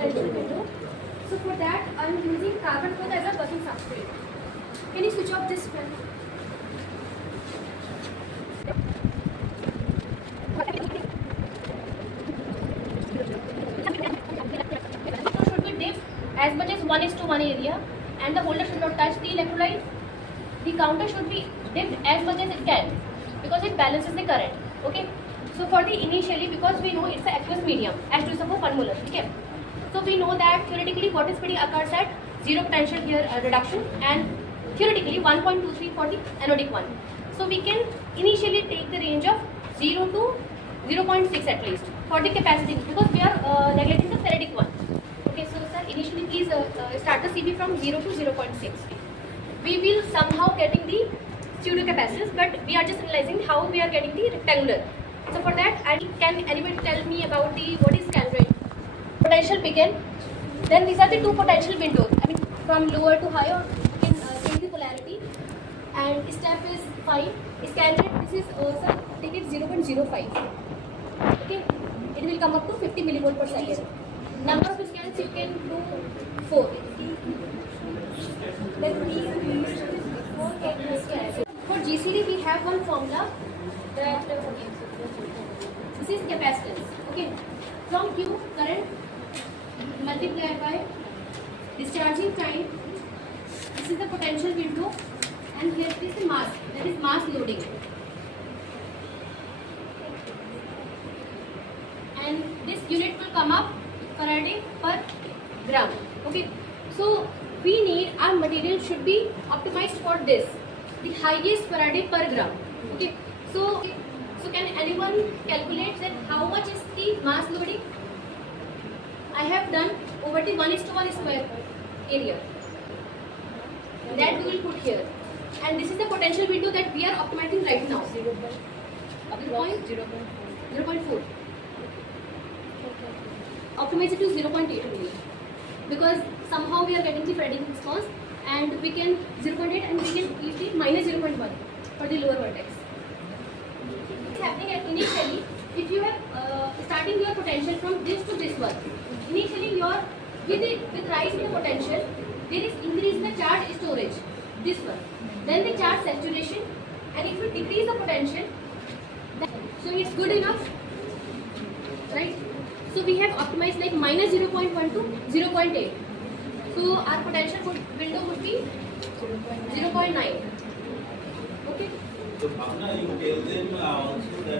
potential window. So for that, I'm using carbon cloth as a working substrate. Can you switch off this fan? Should be dipped as much as 1:1 area, and the holder should not touch the electrolyte. The counter should be dipped as much as it can because it balances the current. Okay. So for the initially, because we know it's an aqueous medium, H2SO4 1 molar. Okay. So we know that theoretically what is pretty occurs at zero potential here reduction, and theoretically 1.23 for the anodic one. So we can initially take the range of 0 to 0.6 at least for the capacity, because we are neglecting the ferritic one. Okay, so sir, initially please start the CB from 0 to 0.6. We will somehow getting the pseudo capacitance, but we are just analyzing how we are getting the rectangular. So for that, can anybody tell me about the what is calibrate? Potential begin. Then these are the two potential windows. I mean, from lower to higher, you can change the polarity. And step is fine. Scan rate, this is sir, take it 0.05. Okay, it will come up to 50 millivolt per second. Number of scans you can do 4. Then for GCD we have one formula that this is capacitance. Okay, from Q current multiplied by discharging time. This is the potential window, and here is the mass, that is mass loading. And this unit will come up Faraday per gram. Okay, so we need our material should be optimized for this, the highest Faraday per gram. Okay, so can anyone calculate that how much is the mass loading? I have done over the 1:1 square area that we will put here, and this is the potential window that we are optimizing right now. 0.4. Optimize it to 0.8 only, because somehow we are getting the Faraday response, and we can 0.8 and we can keep the minus 0.1 for the lower vertex. It's happening at initially if you have starting your potential from this to this one. Initially your with rise in the potential there is increase in the charge storage, this one, then the charge saturation, and if you decrease the potential, so it's good enough, right? So we have optimized like minus 0.1 to 0.8. So our potential window would be 0.9. Okay. So Bhavna, you tell them also that